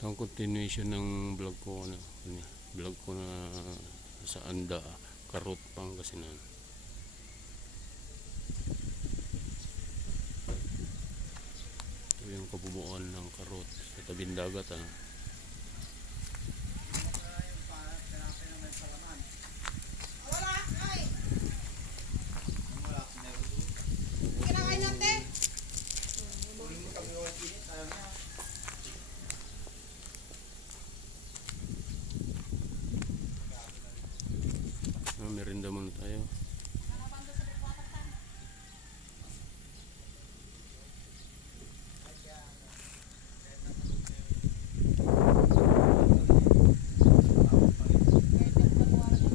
Ang continuation ng vlog ko na sa Anda, Karot, Pangasinan. Ito yung kabubuan ng Karot sa tabing dagat Merinda muna tayo.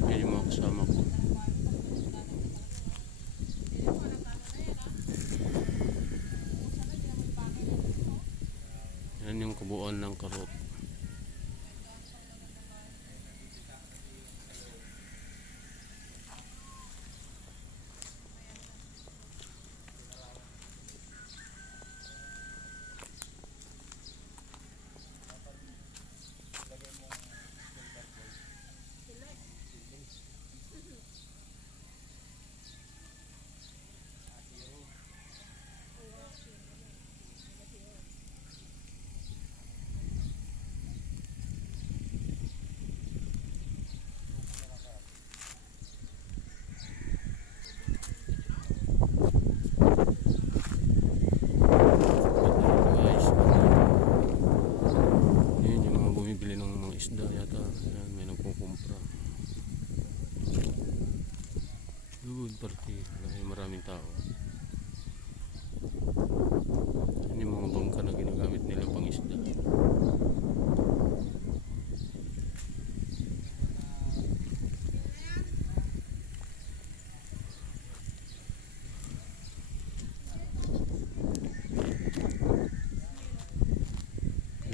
Yan yung mga kasama ko. Yan yung kabuuan ng Karot. Isda yata. Ayan, may nagpupumpra. Doon party. Maraming tao. Yan yung mga bangka na ginagamit nila pang isda.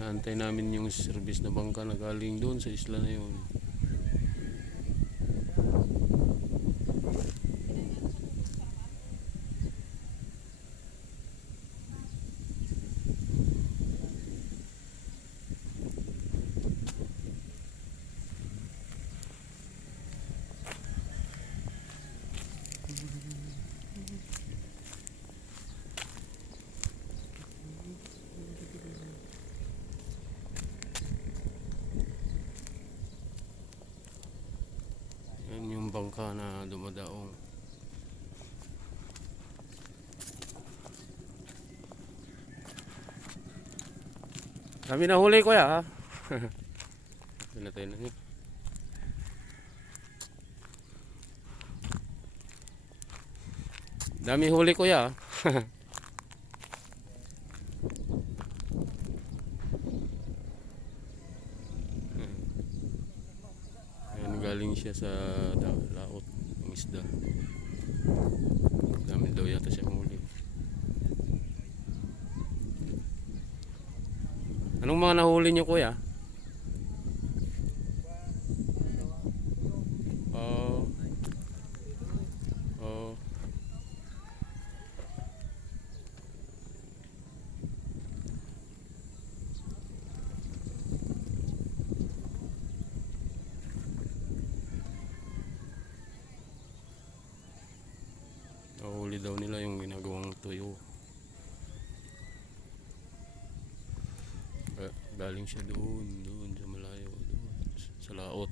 Naantay namin yung service na bangka na galing doon sa isla na yun. Yan yung bangka na dumadaong. Kami na huli kuya ha. Pinatay na niya. Dami huli kuya. Ayan, galing siya sa laot ng isda. Dami daw yata siya huli. Anong mga nahuli niyo kuya? Oh. Oh. Nahuli daw nila yung ginagawang tuyo. Galing siya doon sa malayo, doon sa laot.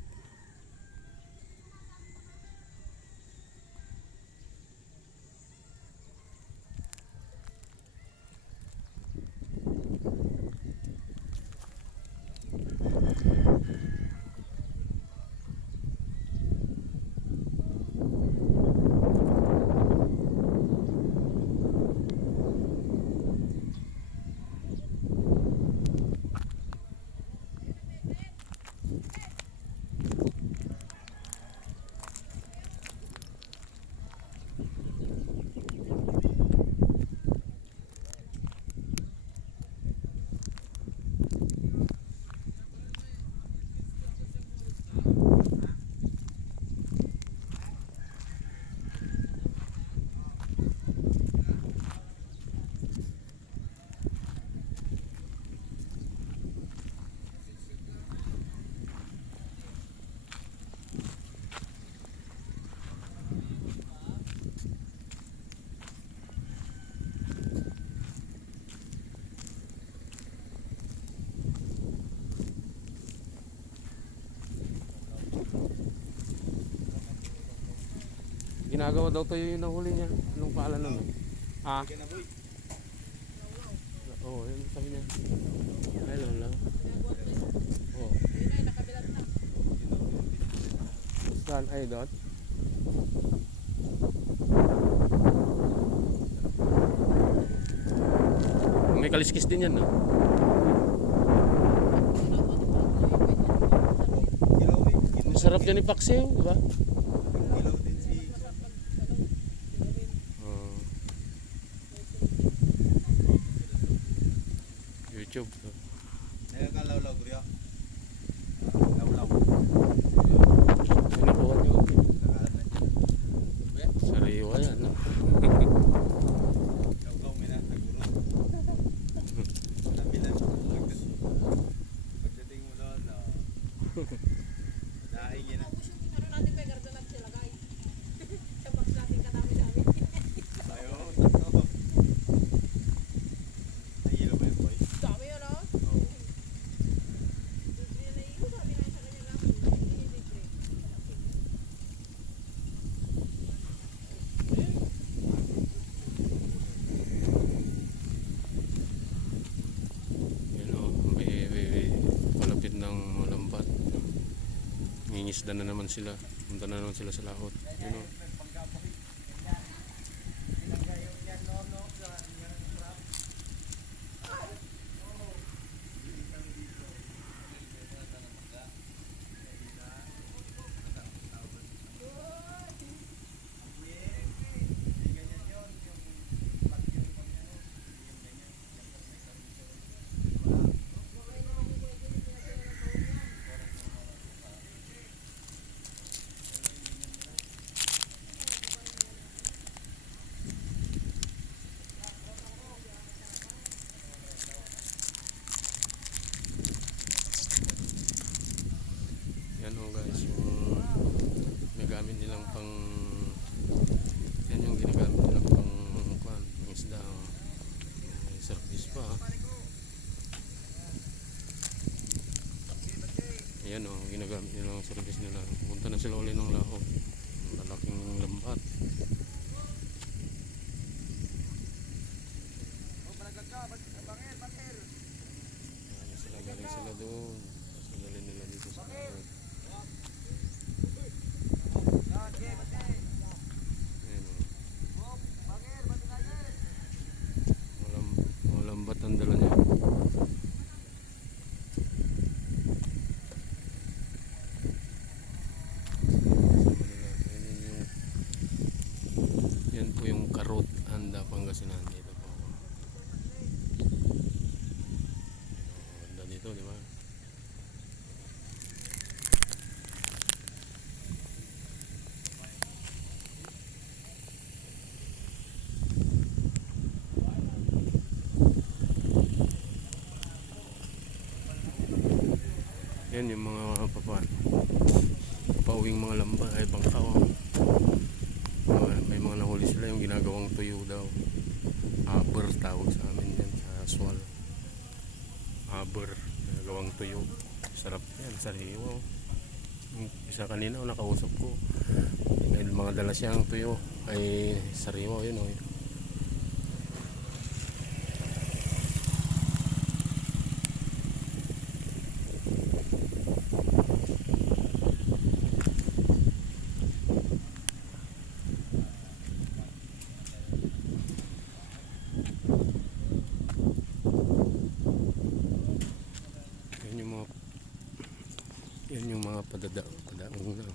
Ginagawa daw to yung nahuli niya. Anong paalan nun? Ah? Sige na boy. Oo, yun sabi niya. Ay, lola. Oo. Saan? Ay, doon? May kaliskis din yan, no? Kilaw din. Masarap yan ipaksiw, di ba? Kilaw din si... Oo. YouTube. Nagkakalawlaw, Gurya. Lawlaw. Pinakuha niyo. Nakalat na siya. Sariwa yan, no? Lawlaw, may na. Naguro. Nabilan. Pagdating mo doon, daing yun na. Tayo, tatlo. Nahilo ba yun, boy? Oo. Yan o, may palapit ng lambat. Ngingisda na naman sila. Punta na naman sila sa laot. Yan o. Yan o guys, yung may gamit nilang pang, yan yung ginagamit nilang pang kuhan, pang isda. May service pa. Yan o, ginagamit nilang service nila. Punta na sila uli ng laot. Malaking lambat. Yan sila, galing sila doon. Tapos nalin nila dito sa laot. Ayan o. Mga lambat ang dala niya. Sama nila. Yan po yung Karot, Anda, Pangasinan. Dito po. Ganda dito, di ba? Yan yung mga papauwing mga lamba ay bangkaw. May mga nahuli sila yung ginagawang tuyo daw. Aber tawag sa amin yan sa Aswal. Aber, ginagawang tuyo. Sarap yan, sariwa. Yung isa kanina nakausap ko. May mga dala siyang tuyo ay sariwa yun o. Yan yung mga padadaong na.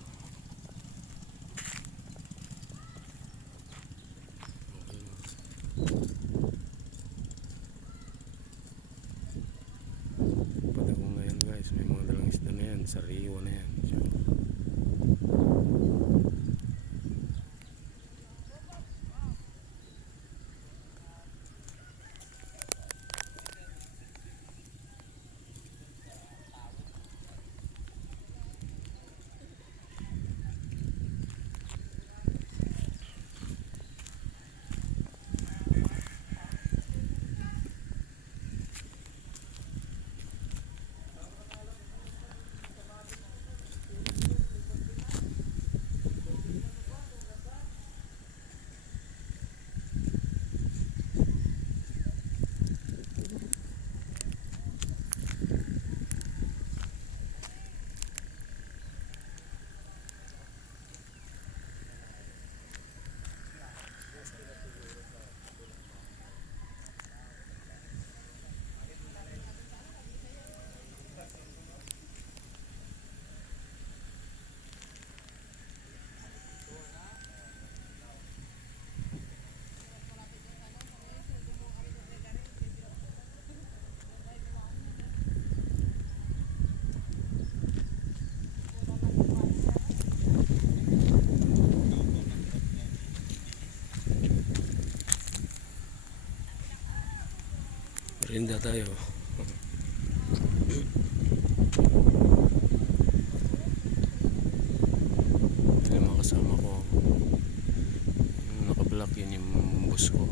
Rinda tayo. Yung mga kasama ko. Yung nakablock yun yung bus ko.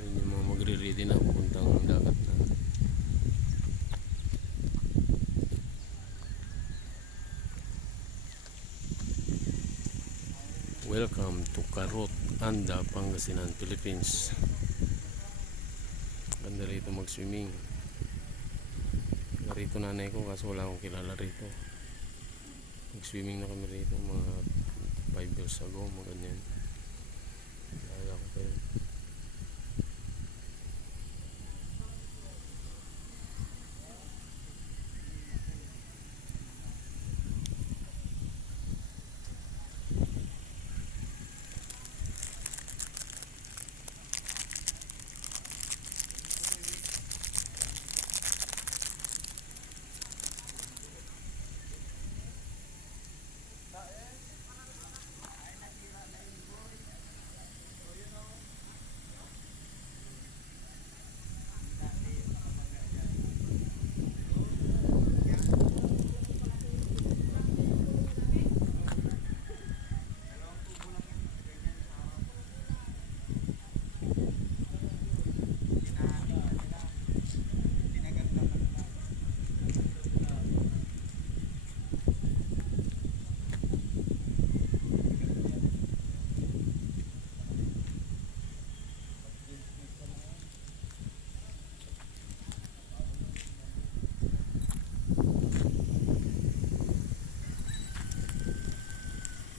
Yun yung mga magre-ready na pupuntang dagat na. Welcome to Carot, Anda, Pangasinan, Philippines. Ganda rito mag-swimming. Narito nanay ko kaso wala akong kilala rito. Mag-swimming na kami rito mga 5 years ago, mga ganyan. Kaya ko pa yun.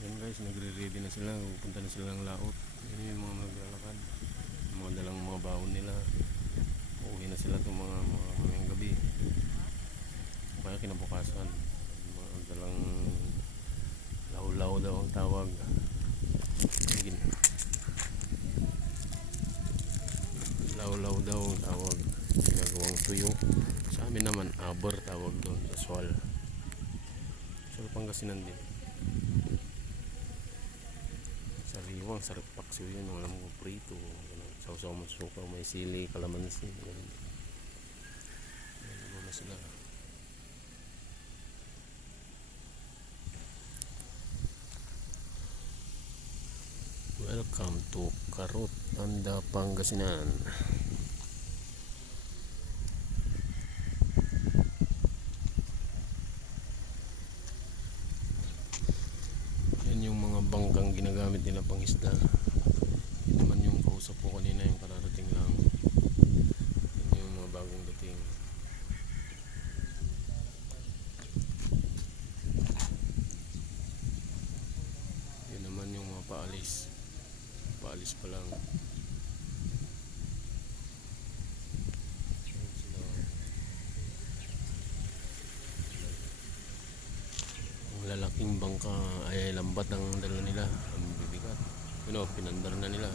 Yan guys, nagre-ready na sila. Pupunta na sila ng laot. Yan yung mga maglalakad. Mga dalang mga baon nila. Uuwi na sila itong mga mamayang gabi. O kaya kinabukasan. Mga dalang law-law daw ang tawag. Law-law daw ang tawag. Ginagawang tuyo. Sa amin naman, aber tawag doon. Sa Swal. Swal, Pangasinan din. Sariwang, sarap paksiw yun. Yung alam ko, prito. Sausaw mo suka, may sili, kalamansi. Ganun. Ganun muna sila. Welcome to Carot, Anda, Pangasinan. Yan yung mga bangkang ginagamit nila pang isda. Yun naman yung kausap ko kanina, yung kararating lang. Yun yung mga bagong dating. Yun naman yung mga paalis. Paalis pa lang. Yun sila. Ang lalaking bangka ay lambat ang dala nila. Ang bibigat. Yun o, pinandar na nila.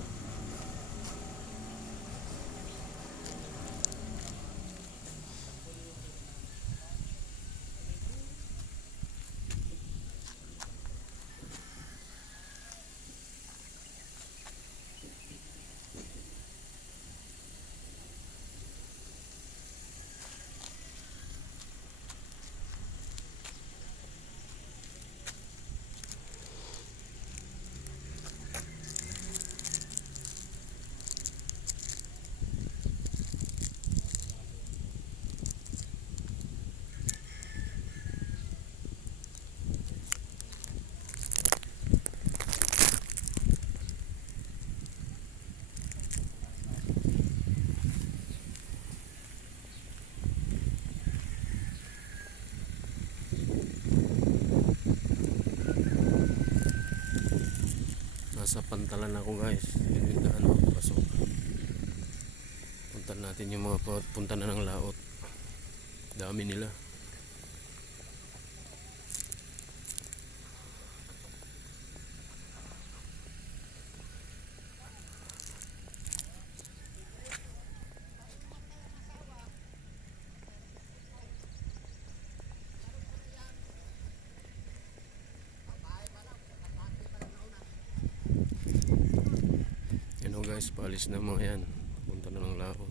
Nasa pantalan ako guys. Yun ano, pasok. Punta natin yung mga punta na ng laot. Dami nila. guys, paalis na mga yan. Punta na ng laot.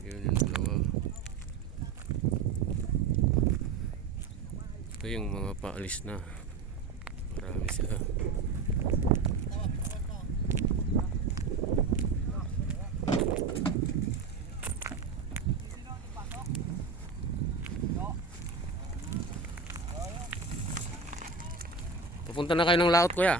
Yun yung dalawa. Ito yung mga paalis na. Marami sila. Pupunta na kayo ng laot, kuya.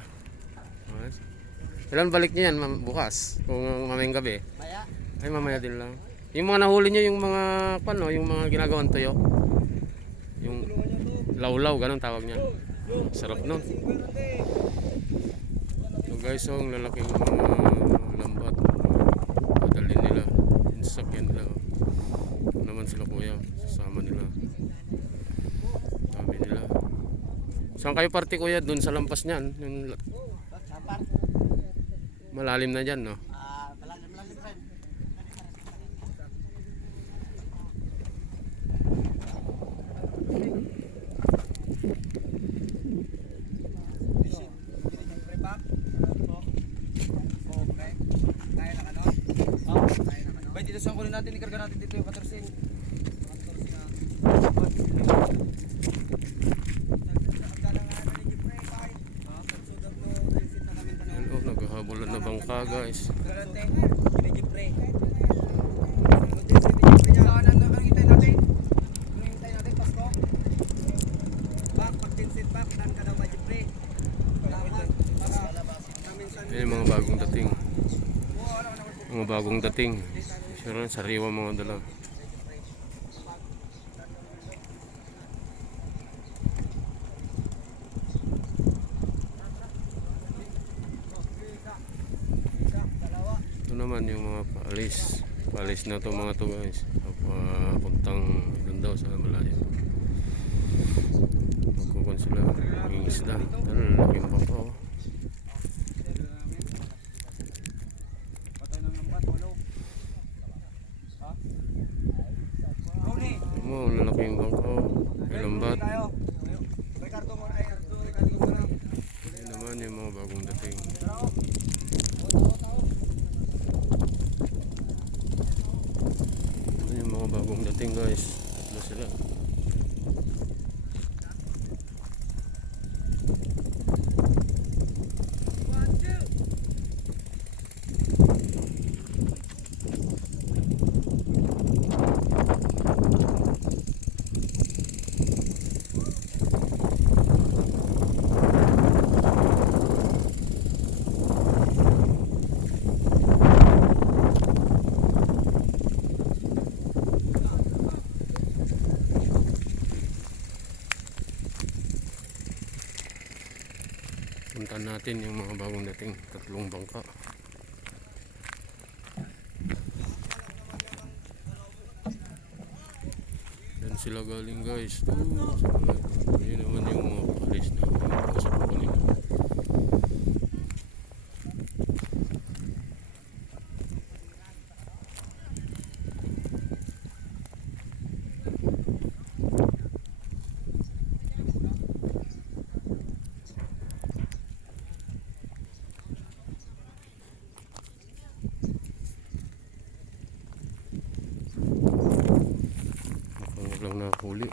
Ilan balik niyo yan bukas? Kung mamayang gabi? Maya? Ay, mamaya din lang. Yung mga nahuli niyo, yung mga paano, yung mga ginagawang tuyo. Yung lawlaw, ganun tawag niya. Sarap nun. So guys, so ang lalaking lambat. Padalhin nila. Insakyan nila. Ito naman sila kuya. Sasama nila. Dami nila. Saan kayo party kuya? Doon sa lampas niyan. Yung malalim na dyan, no? Malalim rin. Bay, dito saan kunin natin, ikarga natin dito yung 14 na. Ano, naghahabulan na bangka guys. Yan yung mga bagong dating. Mga bagong dating. Sure, sariwa mga dala. Ito naman yung mga paalis. Paalis na to mga to guys. Papuntang doon daw sa malayo. Magkukon sila. Maging isla. Ano, laking bangka oh. Mo, lalaking bangka oh. May lambat. Yan naman yung mga bagong dating. Ito yung mga bagong dating guys. Tatlo sila. Puntahan natin yung mga bagong dating, tatlong bangka. Yan sila galing guys. Yun naman yung mga palis na pasok ko kanina. Lang na huli.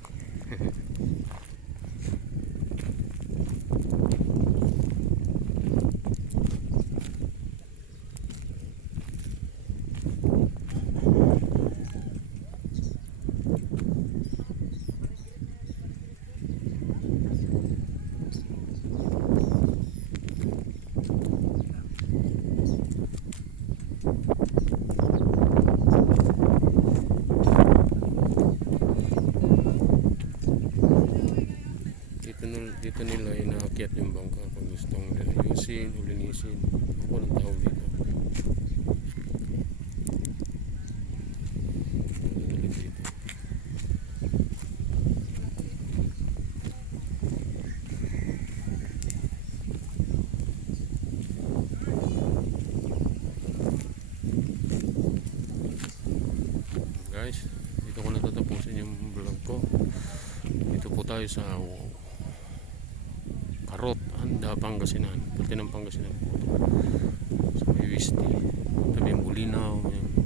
Dito nila inaakyat yung bangka pag gustong ayusin, ulinisin. Ako ng tao dito. Guys, dito ko natatapusin yung vlog ko. Dito po tayo sa Karot, Anda, Pangasinan. Parte ng Pangasinan po ito. Sa may Wisti. Tabi yung Bulinaw. Yan.